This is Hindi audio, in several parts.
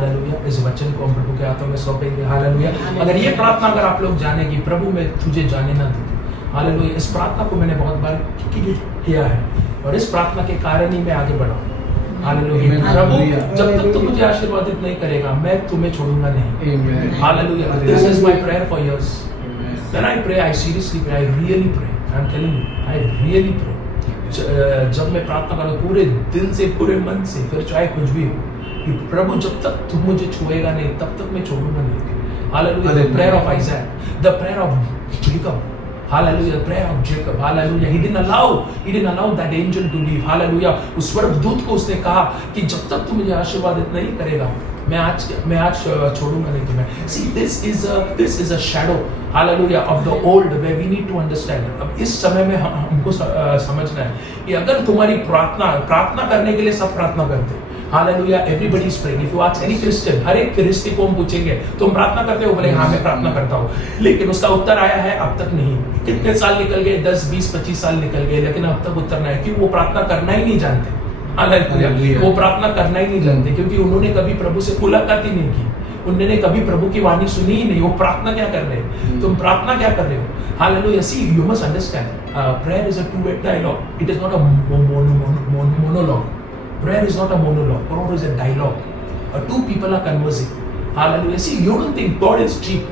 हालेलुया। इस वचन को हम प्रभु के हाथों में सौंपेंगे। हालेलुया। अगर ये प्रार्थना अगर आप लोग जाने की प्रभु मैं तुझे जाने ना दूँ, हालेलुया, इस प्रार्थना को मैंने बहुत बार किया है और इस प्रार्थना के कारण ही मैं आगे बढ़ा हूँ। हालेलुया। प्रभु जब तक तू मुझे आशीर्वादित नहीं करेगा मैं तुम्हें छोड़ूंगा नहीं। Hallelujah. This is my prayer for yours. When I pray, I seriously pray. I really pray. I'm telling you, I really pray. जब मैं प्रार्थना करता हूँ पूरे दिल से, पूरे मन से, फिर चाहे कुछ भी हो, कि प्रभु जब तक तुम मुझे छुएगा नहीं तब तक मैं छोड़ूंगा नहीं। Hallelujah. The prayer of Isaac, the prayer of Jacob. Hallelujah, the prayer of Jacob. Hallelujah. He didn't allow that angel to leave. Hallelujah. उस स्वर्गदूत को उसने कहा कि जब तक तू मुझे आशीर्वादित नहीं करेगा मैं आज छोड़ूंगा नहीं तुम्हें। See, this is a shadow, hallelujah, of the old where we need to understand. अब इस समय में हमको समझना है कि अगर तुम्हारी प्रार्थना करने के लिए सब प्रार्थना करते हैं। Hallelujah, everybody is praying. If you ask any Christian, हर एक क्रिस्ती को हम पूछेंगे तुम प्रार्थना करते हो, बोले हाँ मैं प्रार्थना करता हूँ, लेकिन उसका उत्तर आया है अब तक नहीं। कितने साल निकल गए, 10, 20, 25 साल निकल गए, लेकिन अब तक उत्तर नहीं है क्योंकि वो प्रार्थना करना ही नहीं जानते। हालेलुया। वो प्रार्थना करना ही नहीं जानते क्योंकि उन्होंने कभी प्रभु से मुलाकात ही नहीं की, उन्होंने कभी प्रभु की वाणी सुनी ही नहीं। वो प्रार्थना क्या कर रहे हैं, तुम प्रार्थना क्या कर रहे हो। Hallelujah. See, you must understand, prayer is a two-way dialogue. It is not a monologue. Prayer is not a monologue. Prayer is a dialogue. Two people are conversing. Hallelujah. See, you don't think God is cheap.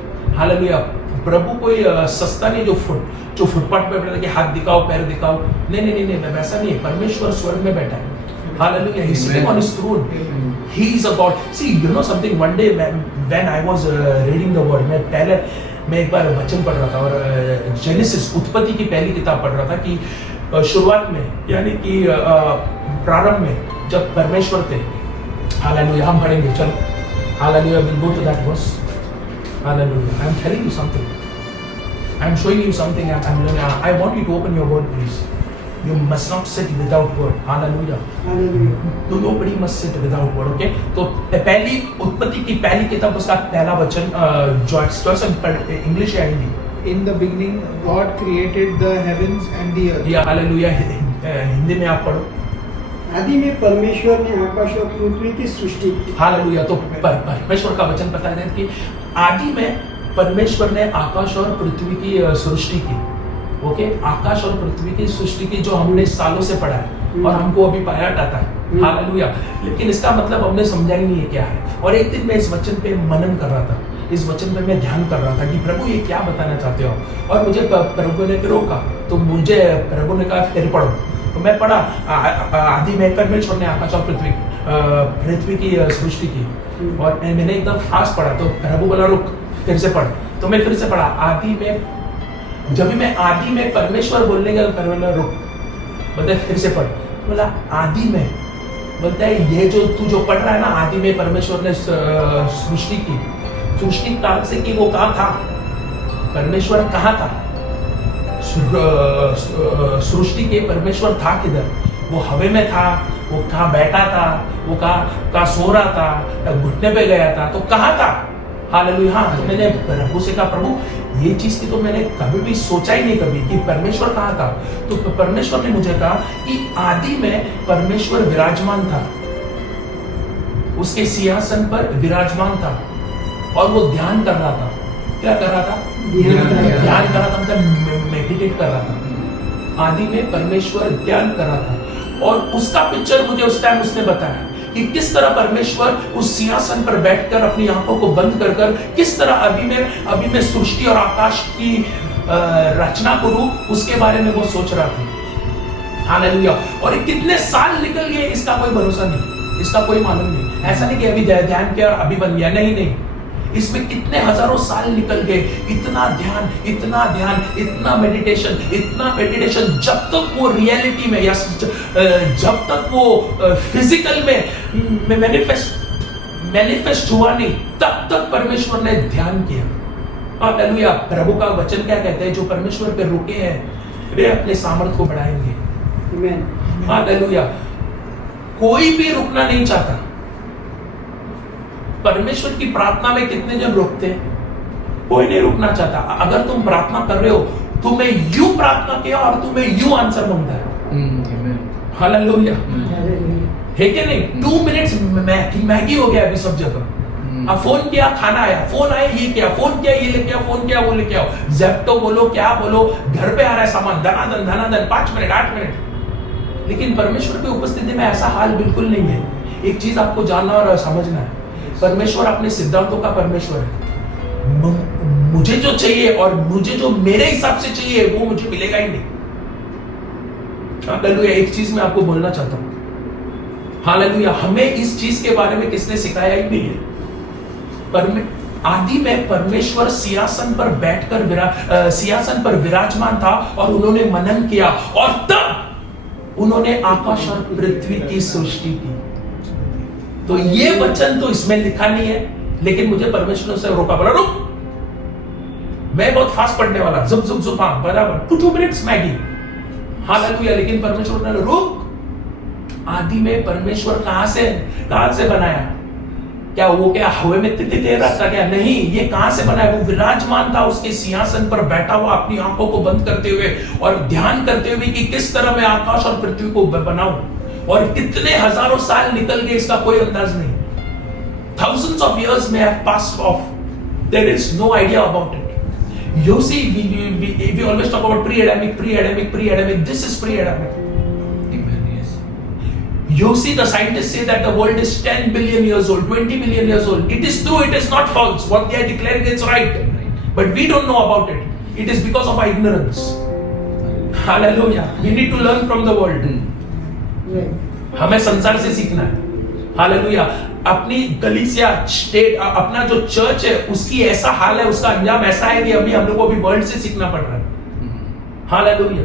Hallelujah. प्रभु कोई सस्ता नहीं जो फुटपाथ पे बैठा है कि हाथ दिखाओ पैर दिखाओ, नहीं, वैसा नहीं है। परमेश्वर स्वर्ग में बैठा है। Hallelujah. He's sitting on his throne. He is a God. See, you know something. One day when I was reading the word, मैं एक बार वचन पढ़ रहा था और जेनेसिस उत्पत्ति की पहली किताब पढ़ रहा था कि शुरुआत में यानी कि प्रारंभ में जब परमेश्वर थे। हालेलुया। हम पढ़ेंगे, चलो। Hallelujah. We'll go to that verse. Hallelujah. I'm telling you something. I'm showing you something. I want you to open your word, please. You must not sit without word. Hallelujah. No, nobody must sit without word. Okay? तो पहली उत्पत्ति की पहली किताब उसका पहला वचन जॉयस इंग्लिश या Hindi? In the beginning, God created the heavens and the earth. या हालेलुया हिंदी में आप पढ़ो। आदि में परमेश्वर ने आकाश और पृथ्वी की सृष्टि की। हालेलुया। तो परमेश्वर का वचन पता है कि आदि में परमेश्वर ने आकाश और पृथ्वी की सृष्टि की। ओके, आकाश और पृथ्वी की सृष्टि की जो हमने सालों से पढ़ा है और हमको अभी पायलट आता है। हालेलुया। लेकिन इसका मतलब हमने समझा ही नहीं है क्या है। और एक दिन मैं इस वचन पे मनन कर रहा था, इस वचन पे मैं ध्यान कर रहा था कि प्रभु ये क्या बताना चाहते हो। और मुझे प्रभु ने रोका, तो मुझे प्रभु ने कहा फिर पढ़ो। तो मैं पढ़ा, आदि में परमेश्वर ने आकाश और पृथ्वी की सृष्टि की। और मैंने एकदम फास्ट पढ़ा, तो प्रभु बोला रुक फिर से पढ़। तो मैं फिर से पढ़ा, आदि में, जब मैं आदि में परमेश्वर बोलने का बोला रुक, बोलते फिर से पढ़। बोला आदि में, बोलता है ये जो तू जो पढ़ रहा है ना, आदि में परमेश्वर ने सृष्टि की, सृष्टि काल से कि वो कहाँ था, परमेश्वर कहाँ था, सृष्टि के परमेश्वर था किधर, वो हवा में था, वो कहाँ बैठा था, वो कहाँ सो रहा था, घुटने पे गया था, तो कहाँ था। हालेलुया। हाँ, तो मैंने प्रभु से कहा प्रभु ये चीज की तो मैंने कभी भी सोचा ही नहीं कभी कि परमेश्वर कहाँ था। तो परमेश्वर ने मुझे कहा कि आदि में परमेश्वर विराजमान था, उसके सिंहासन पर विराजमान था और वो ध्यान कर रहा था। क्या कर रहा था? ध्यान कर रहा था, मतलब मेडिटेट कर रहा था। आदि में परमेश्वर ध्यान कर रहा था और उसका पिक्चर मुझे उस टाइम उसने बताया कि किस तरह परमेश्वर उस सिंहासन पर बैठकर अपनी आंखों को बंद कर किस तरह अभी में सृष्टि और आकाश की रचना करूं, उसके बारे में वो सोच रहा था। हालेलुया। और कितने साल निकल गए इसका कोई भरोसा नहीं, इसका कोई मालूम नहीं। ऐसा नहीं कि अभी ध्यान किया और अभी बन गया, नहीं, इसमें कितने हजारों साल निकल गए। इतना ध्यान, इतना मेडिटेशन, जब तक वो रियलिटी में या जब तक वो फिजिकल में मैनिफेस्ट हुआ नहीं, तब तक परमेश्वर ने ध्यान किया। हालेलुया। प्रभु का वचन क्या कहते हैं, जो परमेश्वर पे रुके हैं वे अपने सामर्थ को बढ़ाएंगे। आमीन। हालेलुया। कोई भी रुकना नहीं चाहता। परमेश्वर की प्रार्थना में कितने जन रुकते हैं? कोई नहीं रुकना चाहता। अगर तुम प्रार्थना कर रहे हो, तुम्हें यूं प्रार्थना किया और तुम्हें यूं आंसर मिलता है। हालेलुया। है कि नहीं? 2 मिनट्स मैगी हो गया अभी सब जगह। अब फोन किया, खाना आया, फोन आया, ये किया, फोन किया, ये लेके आओ, फोन किया, वो लेके आओ, ज़ेप्टो बोलो, क्या बोलो, घर पे आ रहा है सामान, धनाधन 5 मिनट 8 मिनट। लेकिन परमेश्वर की उपस्थिति में ऐसा हाल बिल्कुल नहीं है। एक चीज आपको जानना और समझना है, परमेश्वर अपने सिद्धांतों का परमेश्वर है। मुझे जो चाहिए और मुझे जो मेरे हिसाब से चाहिए वो मुझे मिलेगा ही नहीं। हालेलुया। एक चीज मैं आपको बोलना चाहता हूं, हालेलुया, हमें इस चीज के बारे में किसने सिखाया ही नहीं है। आदि में परमेश्वर सिंहासन पर बैठकर सिंहासन पर विराजमान था और उन्होंने मनन किया और तब उन्होंने आकाश और पृथ्वी की सृष्टि की। तो ये वचन तो इसमें लिखा नहीं है, लेकिन मुझे परमेश्वर से रोका, बोला रुक, मैं बहुत फास्ट पढ़ने वाला, जुप जुप जुप, हाँ बराबर 2 मिनट्स मैगी, हालेलुया। लेकिन परमेश्वर ने रुक, आदि में परमेश्वर कहां से बनाया? क्या वो क्या हवा में तैर रहा था क्या? नहीं, ये कहां से बनाया? वो विराजमान था उसके सिंहासन पर बैठा हुआ, अपनी आंखों को बंद करते हुए और ध्यान करते हुए कि किस तरह मैं आकाश और पृथ्वी को बनाऊं। और कितने हजारों साल निकल गए इसका कोई अंदाज नहीं। Thousands of years may have passed off. There is no idea about it. You see, we always talk about pre-Adamic. This is pre-Adamic. You see, the scientists say that the world is 10 billion years old, 20 billion years old. It is true, it is not false. What they are declaring is right. But we don't know about it. It is because of our ignorance. Hallelujah. We need to learn from the world. हमें संसार से सीखना है। हालेलुया। अपनी कलीसिया स्टेट, अपना जो चर्च है उसकी ऐसा हाल है, उसका अंजाम ऐसा है कि अभी हम लोग को भी वर्ल्ड से सीखना पड़ रहा है। Hallelujah,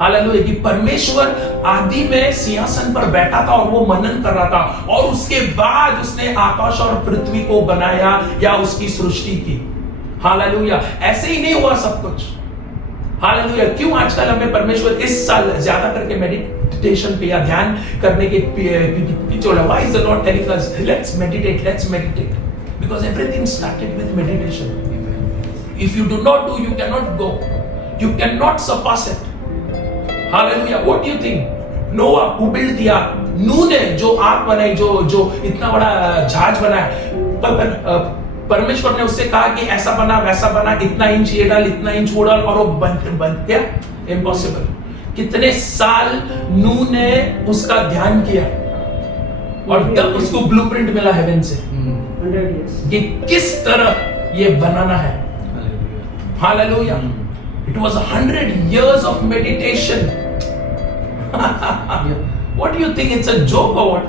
hallelujah. कि परमेश्वर आदि में सिंहासन पर बैठा था और वो मनन कर रहा था और उसके बाद उसने आकाश और पृथ्वी को बनाया या उसकी सृष्टि की। हालेलुया। ऐसे ही नहीं हुआ सब कुछ। हालेलुया। क्यों आजकल हमें परमेश्वर इस साल ज्यादा करके मेडिटेशन पे या ध्यान करने के पीछे हो रहा है? Why is the Lord telling us let's meditate? Because everything started with meditation. If you do not do, you cannot go. You cannot surpass it. Hallelujah. What do you think? Noah who built the ark, नूह ने जो आग बनाई, जो इतना बड़ा जहाज बनाया, परमेश्वर ने उससे कहा कि ऐसा बना वैसा बना, इतना इंच ये डाल, इतना इंच वो डाल, और वो बन गया? इम्पॉसिबल। कितने साल नूह ने उसका ध्यान किया और तब उसको ब्लूप्रिंट मिला हेवन से कि किस तरह ये बनाना है। Hallelujah. It was 100 years of meditation. What do you think? It's a joke or what?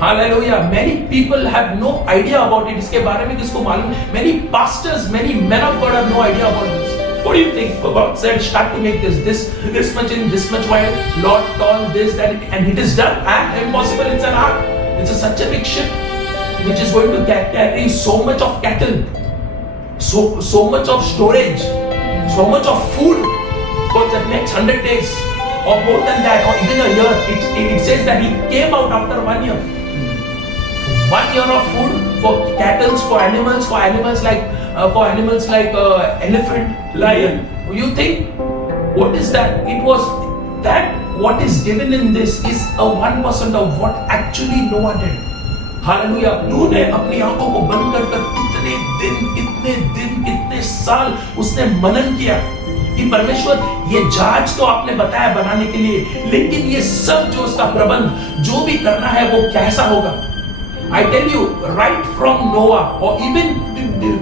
Hallelujah. Many people have no idea about it. इसके बारे में किसको मालूम? Many pastors, many men of God have no idea about this. What do you think? God said, start to make this much in this much wide, Lord told this, that, and it is done. Impossible. It's an ark. It's such a big ship which is going to carry so much of cattle, so much of storage, so much of food for the next 100 days or more than that, or even a year. It says that he came out after 1 year. 1 year of food for cattle, for animals like elephant, lion. You think what is that? It was that what is given in this is a 1% of what actually Noah did. Hallelujah. नूह ने अपनी आंखों को बंद कर कितने साल उसने मनन किया कि परमेश्वर ये जहाज तो आपने बताया बनाने के लिए, लेकिन ये सब जो उसका प्रबंध जो भी करना है वो कैसा होगा? I tell you, right from Noah or even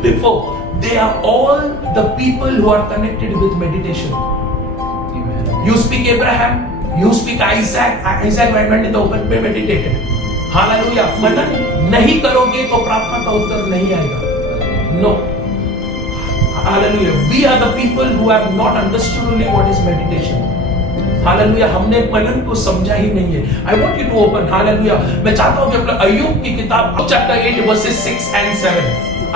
before, they are all the people who are connected with meditation. Amen. You speak Abraham, you speak Isaac. Isaac went in the open पे meditated. हालेलुया। मनन नहीं करोगे तो प्रार्थना का उत्तर नहीं आएगा। No. Hallelujah. We are the people who have not understood only what is meditation. Hallelujah. हमने मनन को समझा ही नहीं है। I want you to open. Hallelujah. मैं चाहता हूँ कि अपना अय्यूब की किताब chapter 8 verses 6 and 7.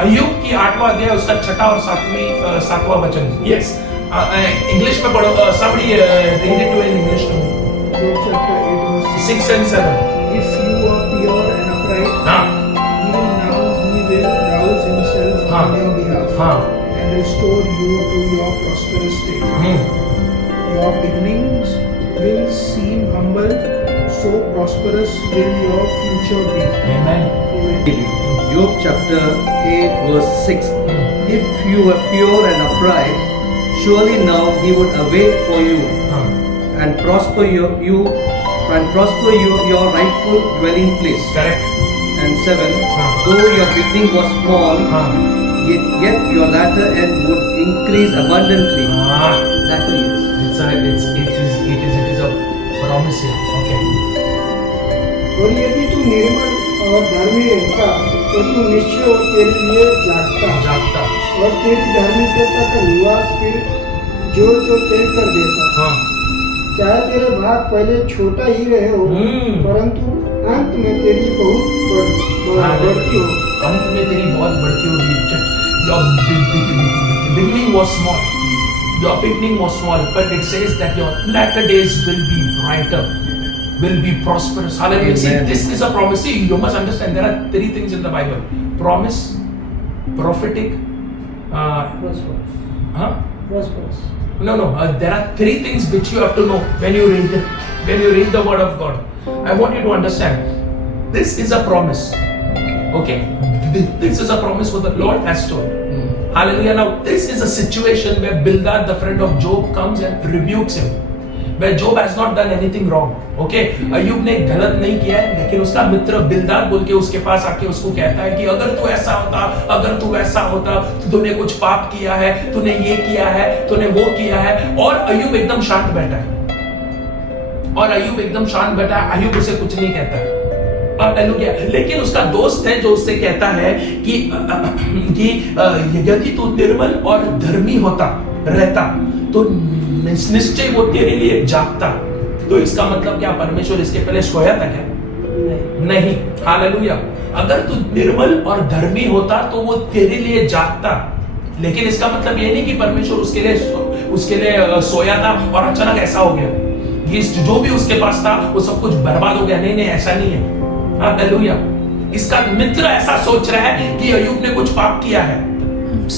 अय्यूब की 8वां अध्याय उसका 6वां और 7वां वचन। Yes. इंग्लिश में पढ़ो। Somebody read it to in English to me. Chapter 8 verses 6 and 7. If you are pure and upright, even now he will rouse himself on your behalf and restore you to your prosperous state. Your beginnings will seem humble, so prosperous will your future be. Amen. Job chapter 8 verse 6. If you were pure and upright, surely now he would await for you हाँ and prosper your rightful dwelling place. Correct And 7. हाँ Though your beginning was small, हाँ yet your latter end would increase abundantly. हाँ Latter years. it is a promise here. Okay. और यदि तू निर्मल और धर्मी रहता तो तू निश्चय तेरे लिए जागता और तेरी धार्मिकता का निवास फिर जो तय कर देता। हाँ चाहे तेरे भाग पहले छोटा ही रहे हो, परंतु अंत में तेरी बहुत बढ़ती हो। अंत में तेरी बहुत बढ़ती होगी। Your beginning was small. Your beginning was small, but it says that your latter days will be brighter, will be prosperous. Hallelujah. See, Amen. this is a promise. See, you must understand there are three things in the Bible: promise, prophetic. Prosperous. Huh? Prosperous. No. There are three things which you have to know when you read the Word of God. I want you to understand. This is a promise. Okay. This is a promise what the Lord has told. Hallelujah. Now, this is a situation where Bildad, the friend of Job, comes and rebukes him. Where Job has not done anything wrong. Okay? अय्यूब ने गलत नहीं किया है, लेकिन उसका मित्र बिल्दाद बोल के उसके पास आके उसको कहता है कि अगर तू ऐसा होता, अगर तू वैसा होता, तूने कुछ पाप किया है, तूने ये किया है, तूने वो किया है, और अय्यूब एकदम शांत बैठा है। अय्यूब उसे कुछ नहीं कहता है। हालेलुया। लेकिन उसका दोस्त है जो उससे कहता है कि यदि तू निर्मल और धर्मी रहता तो निश्चय वो तेरे लिए जागता। तो इसका मतलब क्या परमेश्वर इसके पहले सोया था क्या? नहीं। हालेलुया। अगर तू निर्मल और धर्मी होता तो वो तेरे लिए जागता। लेकिन इसका मतलब ये नहीं कि परमेश्वर उसके लिए सोया था और अचानक ऐसा हो गया, ये जो भी उसके पास था वो सब कुछ बर्बाद हो गया। नहीं, ऐसा नहीं है। हालेलुया। इसका मित्र ऐसा सोच रहा है कि अय्यूब ने कुछ पाप किया है।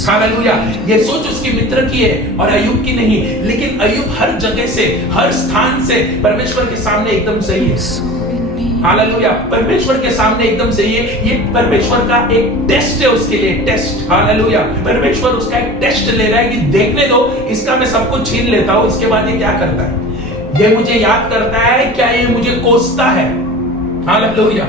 हालेलुया। ये सोच उसकी मित्र की है और अय्यूब की नहीं। लेकिन अय्यूब हर जगह से, हर स्थान से परमेश्वर के सामने एकदम सही है। हालेलुया। परमेश्वर के सामने एकदम सही है। ये परमेश्वर का एक टेस्ट है उसके लिए, टेस्ट। हालेलुया। परमेश्वर उसका एक टेस्ट ले रहा है कि देखने दो, इसका मैं सब कुछ छीन लेता हूं, इसके बाद ये क्या करता है। ये मुझे याद करता है क्या, ये मुझे कोसता है। हालेलुया।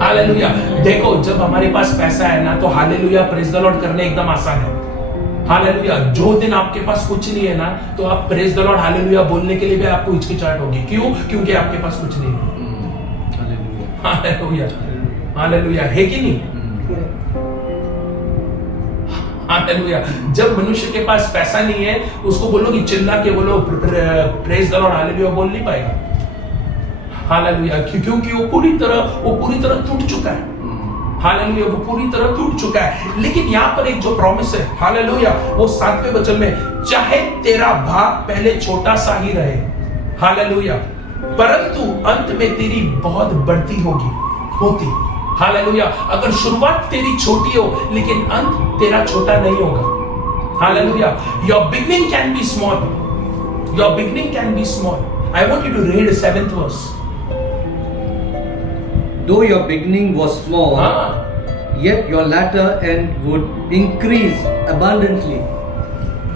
हालेलुया। देखो, जब हमारे पास पैसा है ना तो हालेलुया प्रेज द लॉर्ड करने एकदम आसान है। हालेलुया। जो दिन आपके पास कुछ नहीं है ना तो आप प्रेज द लॉर्ड हालेलुया बोलने के लिए भी आपको हिचकिचाहट होगी। क्यों? क्योंकि आपके पास कुछ नहीं है। हालेलुया। हालेलुया। है कि नहीं? हालेलुया। जब मनुष्य के पास पैसा नहीं है उसको बोलो कि चिल्ला के बोलो प्रेज द लॉर्ड हालेलुया, बोल नहीं पाएगा। हालेलुया। क्योंकि वो पूरी तरह टूट चुका है। हालेलुया। वो पूरी तरह टूट चुका है। लेकिन यहाँ पर एक जो प्रॉमिस है, हालेलुया, वो 7वें वचन में, चाहे तेरा भाग पहले छोटा सा ही रहे, हालेलुया, परंतु अंत में तेरी बहुत बढ़ती होती। हालेलुया। अगर शुरुआत तेरी छोटी हो लेकिन अंत तेरा छोटा नहीं होगा। Hallelujah. Your beginning can be small. I want you to read 7th verse. Though your beginning was small, yet your latter end would increase abundantly.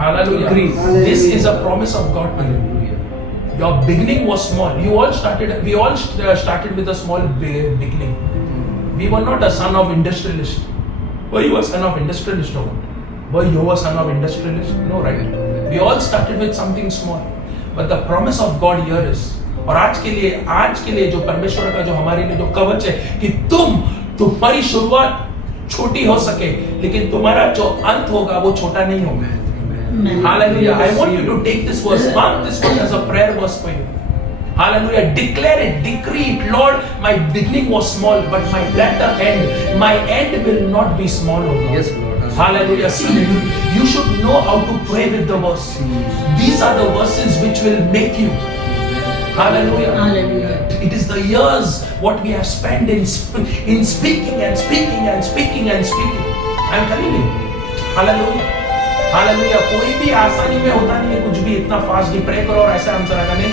Hallelujah. Increase. This is a promise of God. Hallelujah. Your beginning was small. We all started with a small beginning. We were not a son of industrialist. Were you a son of industrialist or what? Were you a son of industrialist? No, right? We all started with something small. But the promise of God here is, और आज के लिए जो परमेश्वर का जो हमारे लिए जो कवच है कि तुम्हारी शुरुआत छोटी हो सके लेकिन तुम्हारा जो अंत होगा वो छोटा नहीं होगा। Hallelujah. I want you to take this verse, mark this verse as a prayer verse for you. Hallelujah. Declare it, decree it. Lord, my beginning was small, but my latter end, my end will not be small, oh God. Yes, Lord. Hallelujah. See, you should know how to pray with the verse. These are the verses which will make you. Hallelujah. Hallelujah. It is the years what we have spent in speaking and speaking and speaking and speaking. I'm telling you. Hallelujah. Hallelujah. कोई भी आसानी में होता नहीं है कुछ भी इतना फास्ट प्रे करो और ऐसा आंसर आएगा नहीं।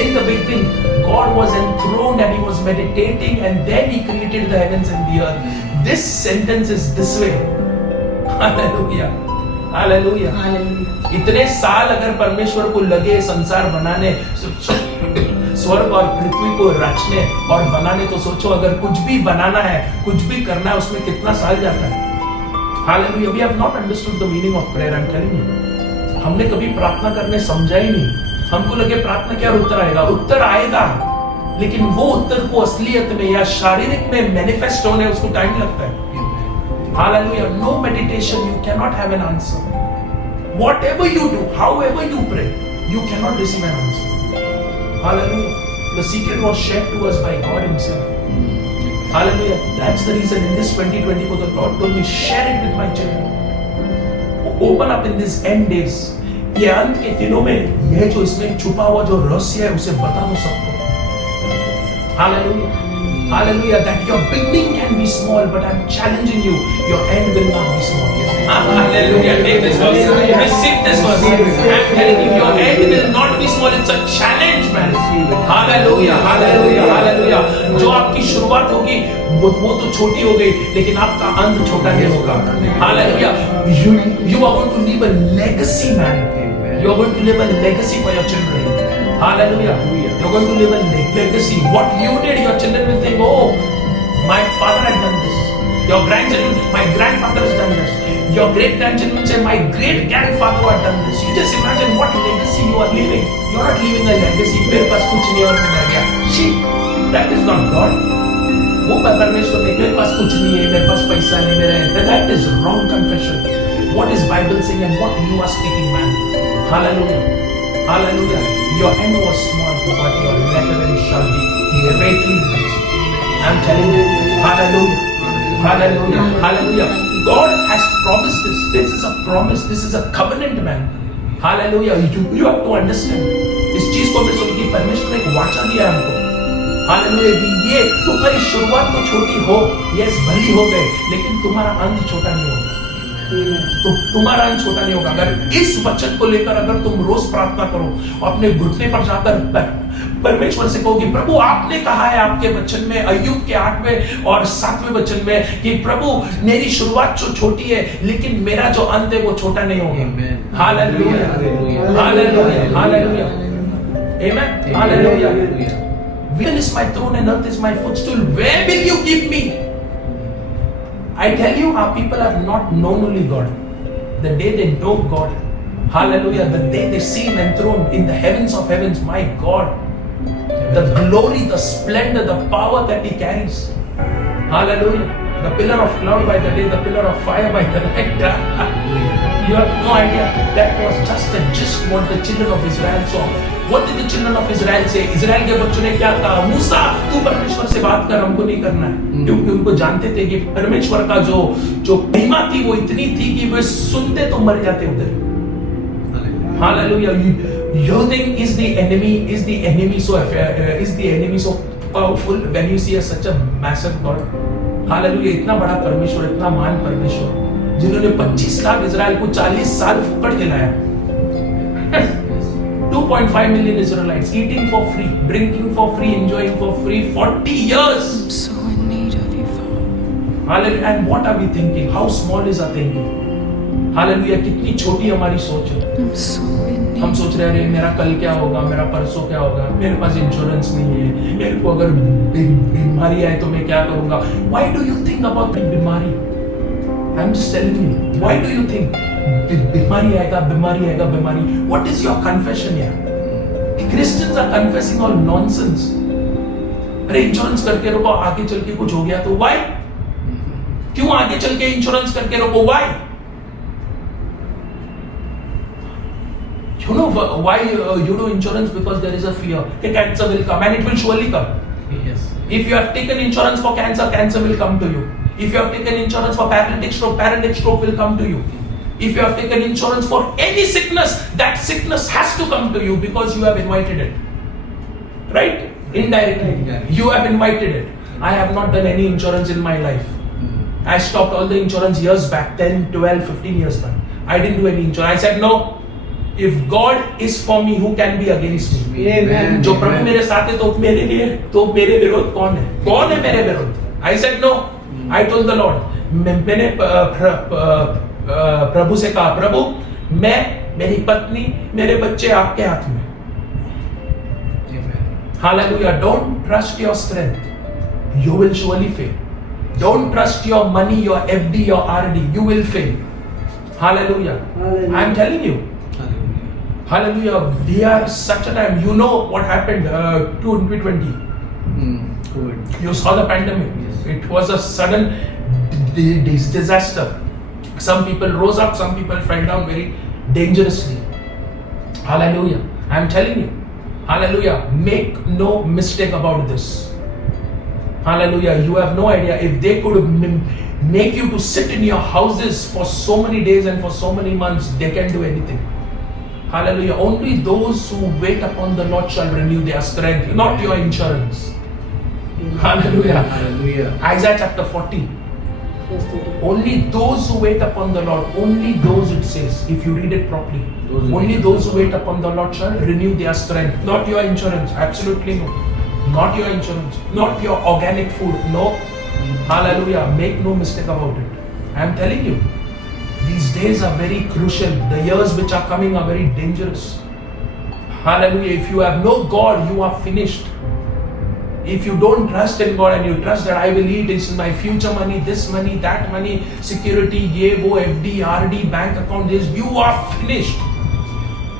In the beginning, God was enthroned and He was meditating and then He created the heavens and the earth. this sentence is this way. Hallelujah. Hallelujah. इतने साल अगर परमेश्वर को लगे संसार बनाने, स्वर्ग और पृथ्वी को रचने और बनाने, तो सोचो अगर कुछ भी बनाना है, कुछ भी करना है, उसमें कितना साल जाता है. Hallelujah. We have not understood the meaning of prayer. I'm telling you. हमने कभी प्रार्थना करने समझा ही नहीं. हमको लगे प्रार्थना क्या उत्तर आएगा. उत्तर आएगा, लेकिन वो उत्तर को असलियत में या शारीरिक में मैनिफेस्ट होने उसको टाइम लगता है. Hallelujah. No meditation, you cannot have an answer. Whatever you do, however you pray, you cannot receive an answer. Hallelujah. The secret was shared to us by God Himself. Hallelujah. That's the reason in this 2024 the Lord told me, share it with my children. Open up in these end days. ये अंत के दिनों में यह जो इसमें छुपा हुआ जो रहस्य है उसे बता दो सबको. Hallelujah. Hallelujah. That your beginning can be small, but I'm challenging you, your end will not be small. Hallelujah. Take this verse. Receive this verse. I'm telling you, your end will not be small. It's a challenge, man. Hallelujah. Hallelujah. Hallelujah. जो आपकी शुरुआत होगी वो तो छोटी हो गई, लेकिन आपका अंत छोटा नहीं होगा. Hallelujah. You are going to leave a legacy, man. You are going to leave a legacy for your children. Hallelujah. You're going to leave a legacy. What you did, your children will think, oh, my father had done this. Your grandchildren, my grandfather has done this. Your great-grandchildren will say, my great-grandfather had done this. You just imagine what legacy you are leaving. You're not leaving a legacy. मेरे पास कुछ नहीं और मैं गया. See, that is not God. वो परमेश्वर ने मेरे पास कुछ नहीं है, मेरे पास पैसा नहीं, मेरा that is wrong confession. What is Bible saying and what you are speaking, man? Hallelujah. Hallelujah. Your end was small, but your latter end shall be greatly blessed. I'm telling you. Hallelujah. Hallelujah. Hallelujah. God has promised this. This is a promise. This is a covenant, man. Hallelujah. You have to understand. इस चीज को मैं सुन कि परमेश्वर ने एक वाचा दिया हमको. Hallelujah. ये तुम्हारी शुरुआत तो छोटी हो, यस भली हो गए, लेकिन तुम्हारा अंत छोटा नहीं होगा. तो तुम्हारा अंत छोटा नहीं होगा. अगर इस वचन को लेकर अगर तुम रोज प्रार्थना करो, अपने घुटने पर जाकर परमेश्वर से कहो कि प्रभु आपने कहा है आपके वचन में, अय्यूब के 8वें और 7वें वचन में कि प्रभु मेरी शुरुआत जो छोटी है, लेकिन मेरा जो अंत है वो छोटा नहीं होगा. Hallelujah. Hallelujah. Hallelujah. Amen. Hallelujah. Heaven is my throne and earth is my footstool. Where will you keep me? I tell you, our people have not known only God. The day they know God, hallelujah, the day they see Him enthroned in the heavens of heavens, my God, the glory, the splendor, the power that He carries, hallelujah, the pillar of cloud by the day, the pillar of fire by the night. You have no idea. That was just the gist what the children of Israel saw. What did the children of Israel say? Israel के बच्चों ने क्या कहा? मूसा, तू परमेश्वर से बात कर, हमको नहीं करना है. क्योंकि उनको जानते थे कि परमेश्वर का जो महिमा थी वो इतनी थी कि वे सुनते तो मर जाते उधर. Hallelujah. You think is the enemy so powerful when you see such a massive God? Hallelujah. इतना बड़ा परमेश्वर, इतना महान परमेश्वर, जिन्होंने 25 लाख इज़राइल को 40 साल फुकड़ खिलाया. 2.5 million Israelites eating for free, drinking for free, enjoying for free 40 years. I'm so in need of you, Father. Hallelujah. And what are we thinking? How small is our thinking? Hallelujah. कितनी छोटी हमारी सोच है. I'm so in need. हम सोच रहे हैं मेरा कल क्या होगा, मेरा परसों क्या होगा, मेरे पास इंश्योरेंस नहीं है, मेरे को अगर बीमारी आए तो मैं क्या करूंगा. Why do you think about बीमारी? I'm just telling you. Why do you think? बीमारी आएगा, बीमारी आएगा, बीमारी. What is your confession here? Christians are confessing all nonsense. अरे इंश्योरेंस करके रोको, आगे चल के कुछ हो गया तो why? क्यों आगे चल के इंश्योरेंस करके रोको? Why? You know why you do insurance? Because there is a fear that cancer will come, and it will surely come. Yes. If you have taken insurance for cancer, cancer will come to you. If you have taken insurance for paralytic stroke will come to you. If you have taken insurance for any sickness, that sickness has to come to you because you have invited it. Right? Indirectly. You have invited it. I have not done any insurance in my life. I stopped all the insurance years back, 10, 12, 15 years back. I didn't do any insurance. I said no. If God is for me, who can be against me? Amen. जो प्रभु मेरे साथ है तो मेरे लिए तो मेरे विरोध कौन है? कौन है मेरे विरोध? I said no. I told the Lord, मैंने प्रभु से कहा, प्रभु मैं, मेरी पत्नी, मेरे बच्चे आपके हाथ में. Hallelujah. Don't trust your strength. You will surely fail. Don't trust your money, your FD, your RD. You will fail. Hallelujah. Hallelujah. I am telling you. Hallelujah. We are such a time. You know what happened 2020. Good. You saw the pandemic. Yes. It was a sudden disaster. Some people rose up, some people fell down very dangerously. Hallelujah. I am telling you. Hallelujah. Make no mistake about this. Hallelujah. You have no idea if they could make you to sit in your houses for so many days and for so many months, they can do anything. Hallelujah. Only those who wait upon the Lord shall renew their strength, not your insurance. Hallelujah. Hallelujah. Isaiah chapter 40. Only those who wait upon the Lord, only those it says, if you read it properly, only those who wait upon the Lord shall renew their strength. Not your insurance, absolutely no. Not your insurance, not your organic food, no. Hallelujah. Make no mistake about it. I am telling you, these days are very crucial. The years which are coming are very dangerous. Hallelujah. If you have no God, you are finished. If you don't trust in God and you trust that I will eat, it's my future money, this money, that money, security, ye wo, FD, RD, bank account, this, you are finished.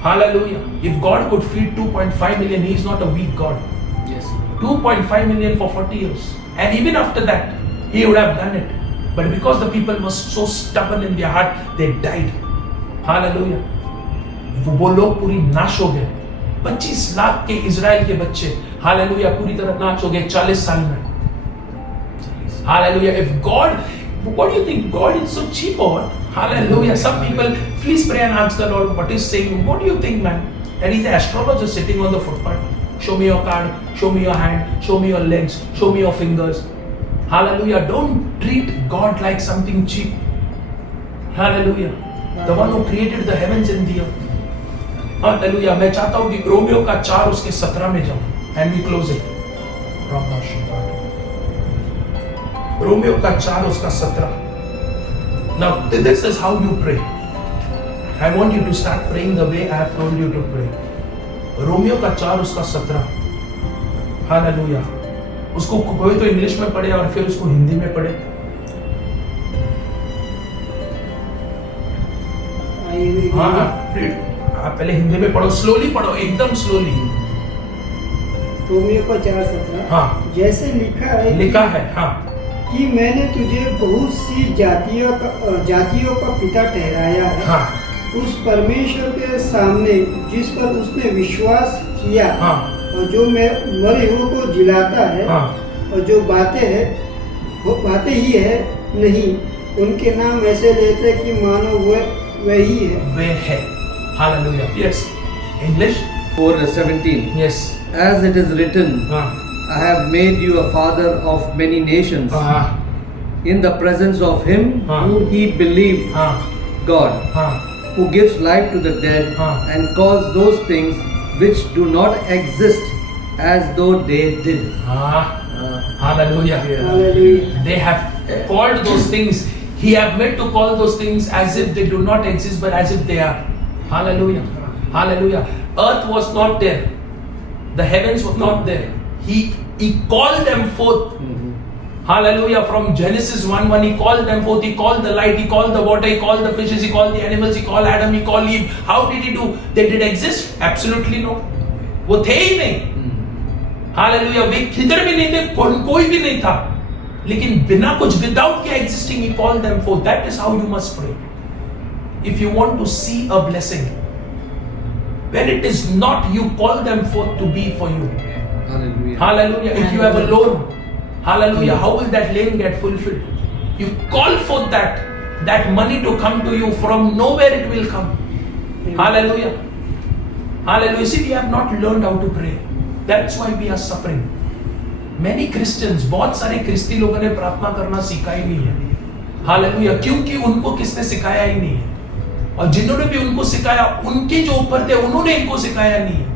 Hallelujah. If God could feed 2.5 million, He is not a weak God. Yes. 2.5 million for 40 years. And even after that, He would have done it. But because the people were so stubborn in their heart, they died. Hallelujah. वो लोग पूरी नाश हो गए. 25 लाख के इजराइल के बच्चे, हालेलुया, पूरी तरह नाश हो गए 40 साल में. Hallelujah. If God, what do you think? God is so cheap or what? Hallelujah. Some people, please pray and ask the Lord what He's saying. What do you think, man? That He's an astrologer sitting on the footpath. Show me your card, show me your hand, show me your legs, show me your fingers. Hallelujah. Don't treat God like something cheap. Hallelujah. The one who created the heavens and the earth. Hallelujah. मैं चाहता हूँ कि रोमियो का 4 उसके 17 में जाऊँ. And we close it. Romeo का 4 उसका 17. Now this is how you pray. I want you to start praying the way I have told you to pray. Romeo का 4 उसका 17. Hallelujah. उसको कोई तो इंग्लिश में पढ़े और फिर उसको हिंदी में पढ़े. हाँ, आप पहले हिंदी में पढ़ो, स्लोली पढ़ो, एकदम स्लोली. रोमियो को 4:17. हाँ. जैसे लिखा है हाँ, कि मैंने तुझे बहुत सी जातियों का पिता ठहराया है. हाँ, उस परमेश्वर के सामने जिस पर उसने विश्वास किया, हाँ, और जो मरे हुए को जिलाता है, हाँ. और जो बातें है वो बातें ही है नहीं, उनके नाम ऐसे लेते कि मानो वही है. वे है. Hallelujah. Yes. English. 4:17. Yes. As it is written, हाँ. I have made you a father of many nations, हाँ. in the presence of him who he believed, हाँ. God, हाँ. who gives life to the dead and calls those things which do not exist as though they did. हाँ. Hallelujah. Hallelujah. They have called those things. He have made to call those things as if they do not exist, but as if they are. Hallelujah. Hallelujah. Earth was not there. The heavens were not there. He called them forth. Hallelujah. From Genesis 1:1, He called them forth. He called the light. He called the water. He called the fishes. He called the animals. He called Adam. He called Eve. How did He do? They did exist? Absolutely no. वो थे ही नहीं. Hallelujah. वे किधर भी नहीं थे. कोई भी नहीं था. लेकिन बिना कुछ, without their existing, He called them forth. That is how you must pray. If you want to see a blessing, when it is not, you call them forth to be for you. Hallelujah. Hallelujah. If you have a loan, hallelujah, how will that loan get fulfilled? You call forth that money to come to you. From nowhere it will come. Hallelujah. Hallelujah. See, we have not learned how to pray. That's why we are suffering. Many Christians, बहुत सारे क्रिस्ती लोगों ने प्रार्थना करना सीखा ही नहीं है. हालेलुया. क्योंकि उनको किसने सिखाया ही नहीं है. और जिन्होंने भी उनको सिखाया, उनके जो ऊपर थे, उन्होंने इनको सिखाया नहीं है.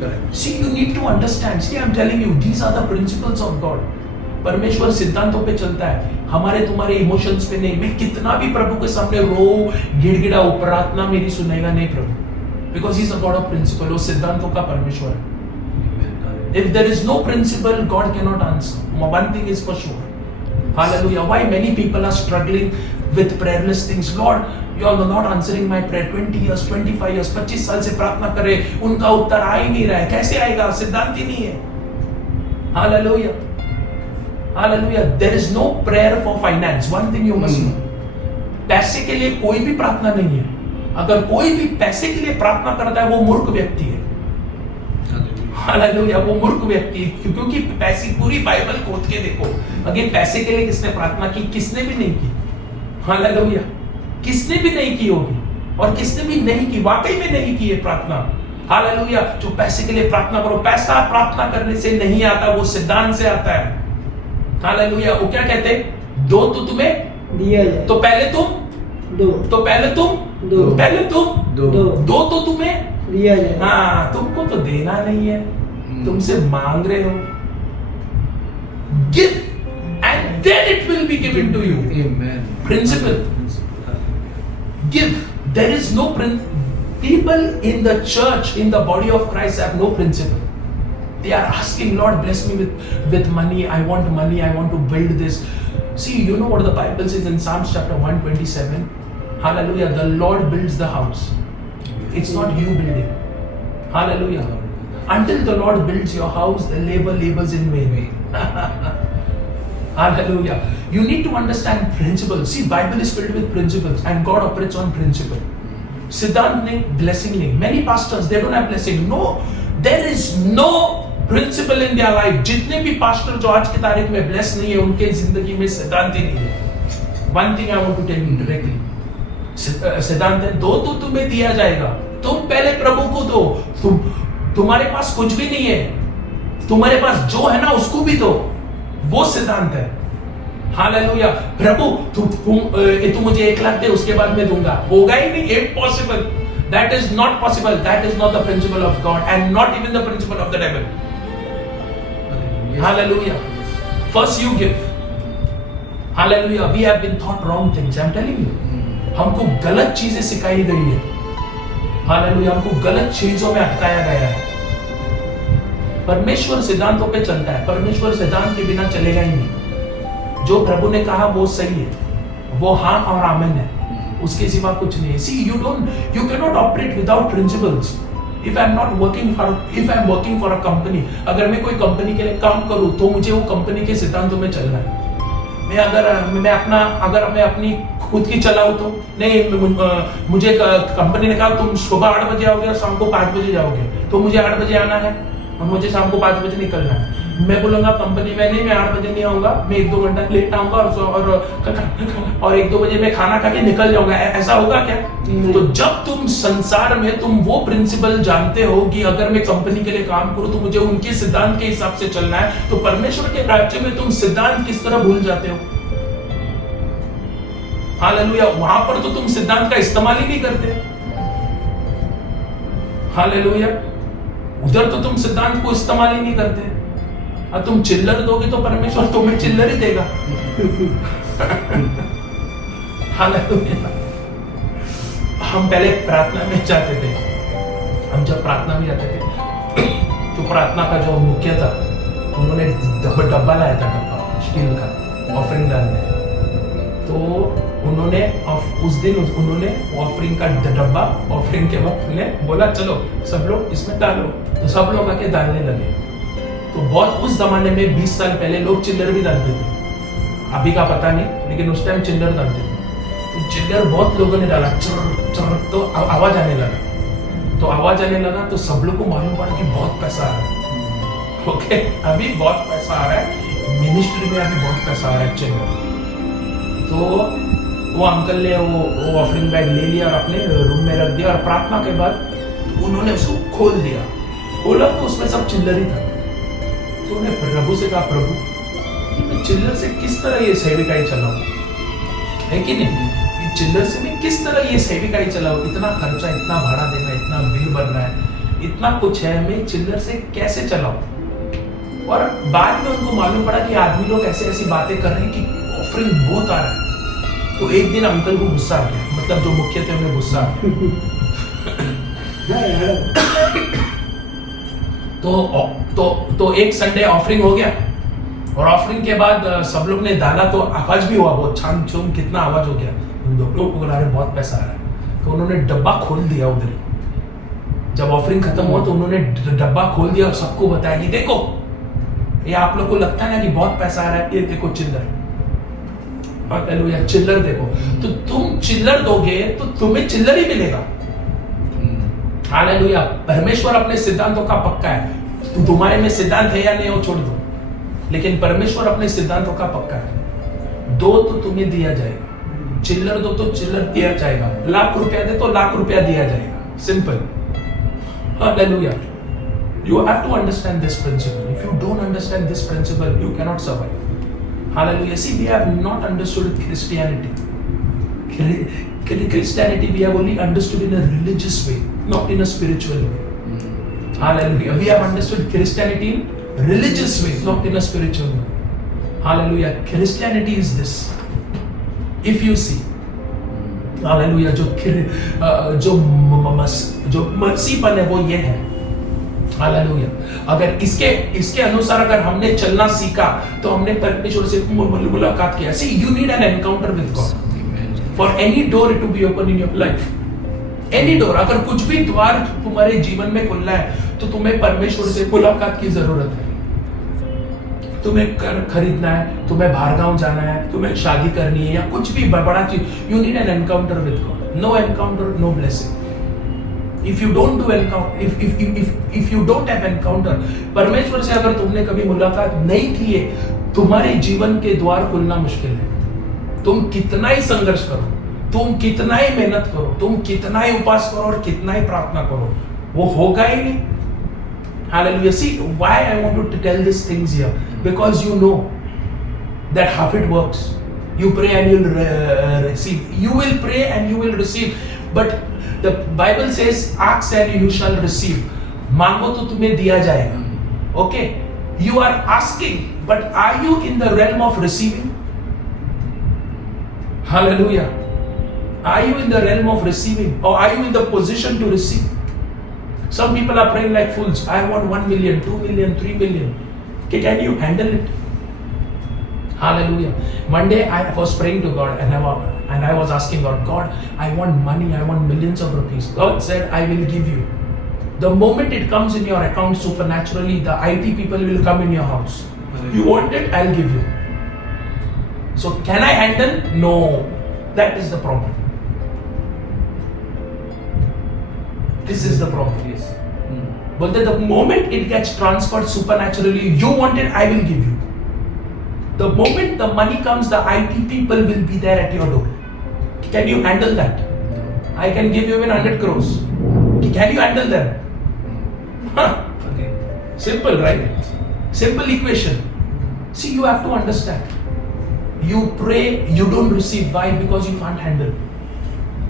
Correct. See, you need to understand. See, I'm telling you, these are the principles of God. परमेश्वर सिद्धांतों पे चलता है, हमारे तुम्हारे इमोशंस पे नहीं। मैं कितना भी प्रभु के सामने रो गिड़गिड़ाऊं, प्रार्थना मेरी सुनेगा नहीं प्रभु, because he is a god of principle. वो सिद्धांतों का परमेश्वर है। If there is no principle, God cannot answer. One thing is for sure. Hallelujah. Why many people are struggling with prayerless things? Lord, you are not answering my prayer. 20 years, 25 years, 25 साल से प्रार्थना कर रहे, उनका उत्तर आ ही नहीं रहा है। कैसे आएगा? सिद्धांत ही नहीं है। Hallelujah. Hallelujah. There is no prayer for finance. One thing you must know. पैसे के लिए कोई भी प्रार्थना नहीं है। अगर कोई भी पैसे के लिए प्रार्थना करता है, वो मूर्ख व्यक्ति है। हालेलुया, वो मूर्ख व्यक्ति है, क्योंकि पैसे, पूरी बाइबल खोद के देखो, अगर पैसे के लिए किसने प्रार्थना की? किसने भी नहीं की। हालेलुया, किसने भी नहीं की होगी, और किसने भी नहीं की, वाकई में नहीं की है प्रार्थना। हालेलुया, जो पैसे के लिए प्रार्थना करो, पैसा प्रार्थना करने से नहीं आता, वो सिद्धांत से आता है। हालेलुया, वो क्या कहते हैं? दो तो तुम्हें दिया जाए, तो पहले तुम दो, तो पहले तुम दो, पहले तुम दो तो तुम्हें दिया जाए। हाँ, तुमको तो देना नहीं है, तुमसे मांग रहे हो। Give and then it will be given to you. Amen. Principle. Give. There is no people in the church, in the body of Christ have no principle. They are asking, Lord, bless me with money. I want money. I want to build this. See, you know what the Bible says in Psalms chapter 127? Hallelujah. The Lord builds the house. It's not you building. Hallelujah. Until the Lord builds your house, the labors in vain. Hallelujah. You need to understand principles. See, Bible is filled with principles and God operates on principle. Siddhant nahi, blessing nahi. Many pastors, they don't have blessing. No, there is no principle in their life. जितने भी pastor जो आज की तारीख में bless नहीं है, उनके जिंदगी में सिद्धांत ही नहीं है। One thing I want to tell you directly. सिद्धांत है, दो तो तुम्हें दिया जाएगा, तुम पहले प्रभु को दो। तुम्हारे पास कुछ भी नहीं है, तुम्हारे पास जो है ना उसको भी दो, वो सिद्धांत है। हालेलुया। प्रभु तू मुझे 1 लाख दे, उसके बाद मैं दूंगा, होगा ही नहीं, impossible. That is not possible. That is not the principle of God and not even the principle of the devil. Hallelujah. First you give. Hallelujah. We have been thought wrong things, I am telling you. हमको गलत चीजें सिखाई गई है। हालेलुया, हमको गलत चीजों में अटकाया गया है। परमेश्वर सिद्धांतों पे चलता है, परमेश्वर सिद्धांत के बिना चलेगा ही नहीं। जो प्रभु ने कहा वो सही है, वो हाँ और आमेन है, उसके सिवा कुछ नहीं है। सी, you cannot operate without principles. If I'm working for a company, अगर मैं कोई कंपनी के लिए काम करूं तो मुझे वो कंपनी के सिद्धांतों में चलना है। अगर मैं अपनी खुद की चलाऊं तो नहीं, मुझे कंपनी ने कहा तुम सुबह 8 बजे आओगे और शाम को 5 बजे जाओगे, तो मुझे 8 बजे आना है और मुझे शाम को 5 बजे निकलना है। मैं बोलूंगा कंपनी में नहीं, मैं 8 बजे नहीं आऊंगा, मैं 1-2 घंटा लेट आऊंगा और 1-2 बजे मैं खाना खा के निकल जाऊंगा, ऐसा होगा क्या? तो जब तुम संसार में तुम वो प्रिंसिपल जानते हो कि अगर मैं कंपनी के लिए काम करूं तो मुझे उनके सिद्धांत के हिसाब से चलना है, तो परमेश्वर के राज्य में तुम सिद्धांत किस तरह भूल जाते हो। हालेलुया। वहां पर तो तुम सिद्धांत का इस्तेमाल ही नहीं करते। हालेलुया। उधर तो तुम सिद्धांत को इस्तेमाल ही नहीं करते। और तुम चिल्लर दोगे तो परमेश्वर तुम्हें चिल्लर ही देगा। हालेलुया। हम पहले प्रार्थना में जाते थे, हम जब प्रार्थना में जाते थे तो प्रार्थना का जो मुख्य था, उन्होंने डब्बा लाया था, डब्बा स्टील का ऑफरिंग डालने। तो उन्होंने उस दिन उन्होंने ऑफरिंग का डब्बा ऑफरिंग के वक्त उन्हें बोला चलो सब लोग इसमें डालो, तो सब लोग आके डालने लगे। तो बहुत उस जमाने में 20 साल पहले लोग चिल्लर भी डालते थे, अभी का पता नहीं, लेकिन उस टाइम चिल्लर डालते थे। तो चिल्लर बहुत लोगों ने डाला, चर चर, तो आवाज आने लगा। तो आवाज आने लगा तो सब लोग को मालूम पड़ा कि बहुत पैसा आ रहा है। ओके, अभी बहुत पैसा आ रहा है, मिनिस्ट्री में अभी बहुत पैसा आ रहा है चिल्लर। तो वो अंकल ने वो ऑफरिंग बैग ले लिया और अपने रूम में रख दिया, और प्रार्थना के बाद उन्होंने उसको खोल दिया, खोला तो उसमें सब चिल्लर ही था। तो उन्हें प्रभु से कहा, प्रभु मैं चिल्लर से किस तरह ये सेविकाई चलाऊं, है कि नहीं? ये चिल्लर से मैं किस तरह ये सेविकाई चलाऊं? इतना खर्चा, इतना भाड़ा देना, इतना बिल भरना है, इतना कुछ है, मैं चिल्लर से कैसे चलाऊं? और बाद में उनको मालूम पड़ा कि आदमी लोग ऐसे ऐसी बातें कर रहे हैं कि ऑफरिंग बहुत आ रहा है। तो एक दिन अंकल को गुस्सा आ गया, मतलब जो मुख्य थे उन्हें गुस्सा आ गया। तो एक संडे ऑफरिंग हो गया, और ऑफरिंग के बाद सब लोग ने डाला तो आवाज भी हुआ बहुत छान छूम, कितना आवाज हो गया, लोग बोला रहे बहुत पैसा आ रहा है। तो उन्होंने डब्बा खोल दिया उधर ही। जब ऑफरिंग खत्म हुआ तो उन्होंने डब्बा खोल दिया और सबको बताया कि देखो, ये आप लोग को लगता है ना कि बहुत पैसा आ रहा है, ये देखो चिल्लर, हालेलुया, चिल्लर देखो। तो तुम चिल्लर दोगे तो तुम्हें चिल्लर ही मिलेगा। हालेलुया। परमेश्वर अपने सिद्धांतों का पक्का है। तो तुम्हारे में सिद्धांत है या नहीं वो छोड़ दो, लेकिन परमेश्वर अपने सिद्धांतों का पक्का है। दो तो तुम्हें दिया जाएगा, चिल्लर दो तो चिल्लर दिया जाएगा, लाख रुपया दे तो लाख रुपया दिया जाएगा। Simple. Hallelujah. You have to understand this principle. If you don't understand this principle, you cannot survive. Hallelujah. See, we have not understood Christianity. Christianity we have only understood in a religious way, not in a spiritual way. Hallelujah. We have understood Christianity in religious way, not in a spiritual way. Hallelujah. Christianity is this. If you see, Hallelujah, जो मसीहपन है वो ये है। हालेलुया। अगर इसके अनुसार अगर हमने चलना सीखा तो हमने परमेश्वर से मुलाकात किया। See, you need an encounter with God for any door to be open in your life. Any door, अगर कुछ भी द्वार तुम्हारे जीवन में खुलना है तो तुम्हें परमेश्वर से मुलाकात की जरूरत है। तुम्हें खरीदना है, तुम्हें बाहर गांव जाना है, तुम्हें शादी करनी है या कुछ भी बड़ा चीज, you need an encounter with God. No encounter, no blessing. If you don't do encounter, if you don't have encounter, परमेश्वर से अगर तुमने कभी मुलाकात नहीं की है, तुम्हारे जीवन के द्वार खुलना मुश्किल है। तुम कितना ही संघर्ष करो, तुम कितना ही मेहनत करो, तुम कितना ही उपास करो और कितना ही प्रार्थना करो, वो होगा ही नहीं। Hallelujah. See, why I want to tell these things here? Because you know that how it works. You pray and you'll receive. You will pray and you will receive. But the Bible says, ask and you shall receive. मांगो तो तुम्हें दिया जाएगा। Okay? You are asking, but are you in the realm of receiving? Hallelujah. Are you in the realm of receiving, or are you in the position to receive? Some people are praying like fools. I want 1 million, 2 million, 3 million. Okay, can you handle it? Hallelujah. One day I was praying to God and I was asking God, I want money, I want millions of rupees. God said, I will give you. The moment it comes in your account supernaturally, the IT people will come in your house. You want it, I'll give you. So can I handle? No. That is the problem. This is the problem. Yes. But the moment it gets transferred supernaturally, you want it, I will give you. The moment the money comes, the IT people will be there at your door. Can you handle that? I can give you even 100 crores. Can you handle them? Huh. Okay. Simple, right? Simple equation. See, you have to understand. You pray, you don't receive. Why? Because you can't handle.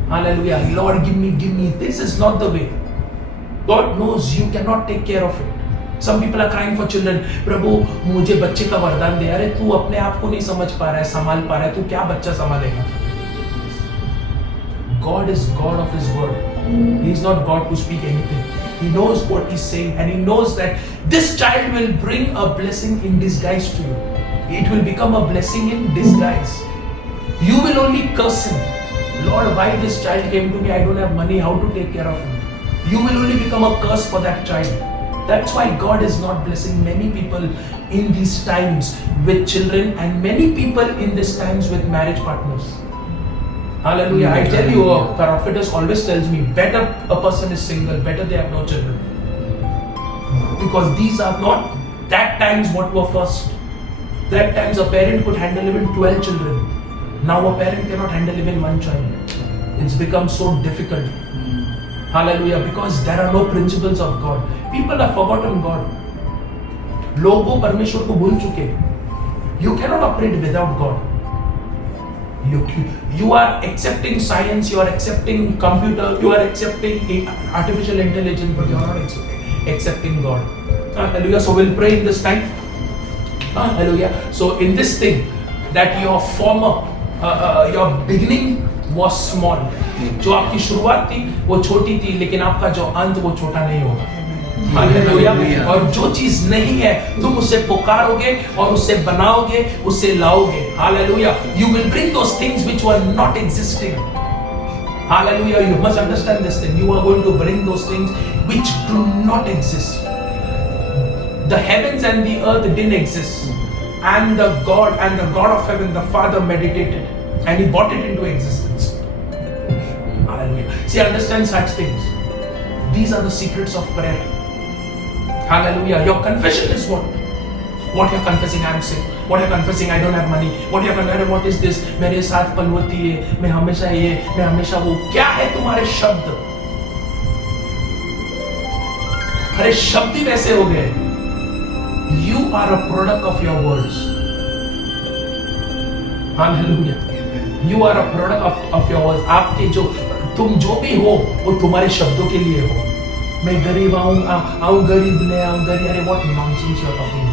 Hallelujah. Lord, give me. This is not the way. God knows you cannot take care of it. Some people are crying for children. प्रभु मुझे बच्चे का वरदान दे। अरे तू अपने आप को नहीं समझ पा रहा है, संभाल पा रहा है, तू क्या बच्चा संभालेगा? God is God of His word. He is not God to speak anything. He knows what He's saying, and He knows that this child will bring a blessing in disguise to you. It will become a blessing in disguise. You will only curse him. Lord, why this child came to me? I don't have money. How to take care of him? You will only become a curse for that child. That's why God is not blessing many people in these times with children, and many people in these times with marriage partners. Hallelujah. I tell you, a prophetess always tells me, better a person is single, better they have no children. Because these are not that times what were first. That times a parent could handle even 12 children. Now a parent cannot handle even one child. It's become so difficult. Hallelujah. Because there are no principles of God. People have forgotten God. लोगों परमेश्वर को भूल चुके. You cannot operate without God. You are accepting science, you are accepting computer, you are accepting artificial intelligence, but you are not accepting God. Hallelujah. So we'll pray in this time. Hallelujah. So in this thing, that your former, your beginning was small. जो आपकी शुरुआत थी वो छोटी थी, लेकिन आपका जो अंत वो छोटा नहीं होगा. हालेलुया. और जो चीज नहीं है तुम उसे पुकारोगे और उसे बनाओगे, उसे लाओगे. Hallelujah. You will bring those things which were not existing. Hallelujah. You must understand this thing. You are going to bring those things which do not exist. The heavens and the earth didn't exist, and the God of heaven, the Father, meditated and He brought it into existence. Hallelujah. See, understand such things. These are the secrets of prayer. Hallelujah. Your confession is what? What you're confessing, I'm sick. What you're confessing, I don't have money. What you're confessing, what is this? मेरे साथ पनवती है, मैं हमेशा ये, मैं हमेशा वो. क्या है तुम्हारे शब्द? अरे शब्द ही वैसे हो गए. You are a product of your words. Hallelujah. You are a product of your words. आपके जो तुम जो भी हो वो तुम्हारे शब्दों के लिए हो. मैं गरीब आऊं गरीब नहीं आऊं गरीब. अरे what nonsense you are talking.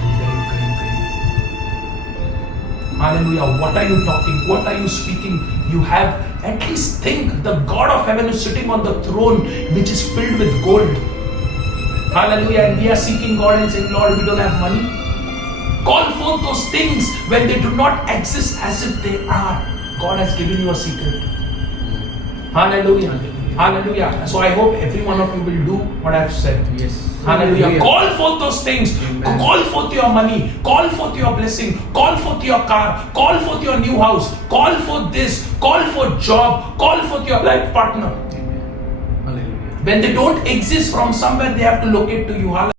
Hallelujah. What are you talking? What are you speaking? You have, at least think, the God of heaven is sitting on the throne which is filled with gold. Hallelujah. And we are seeking God and saying, Lord, we don't have money. Call forth those things when they do not exist as if they are. God has given you a secret. Hallelujah. Hallelujah. So I hope every one of you will do what I have said. Yes. Hallelujah. Hallelujah. Call forth those things. Amen. Call forth your money. Call forth your blessing. Call forth your car. Call forth your new house. Call forth this. Call for job. Call forth your life partner. Hallelujah. When they don't exist from somewhere, they have to locate to you. Hallelujah.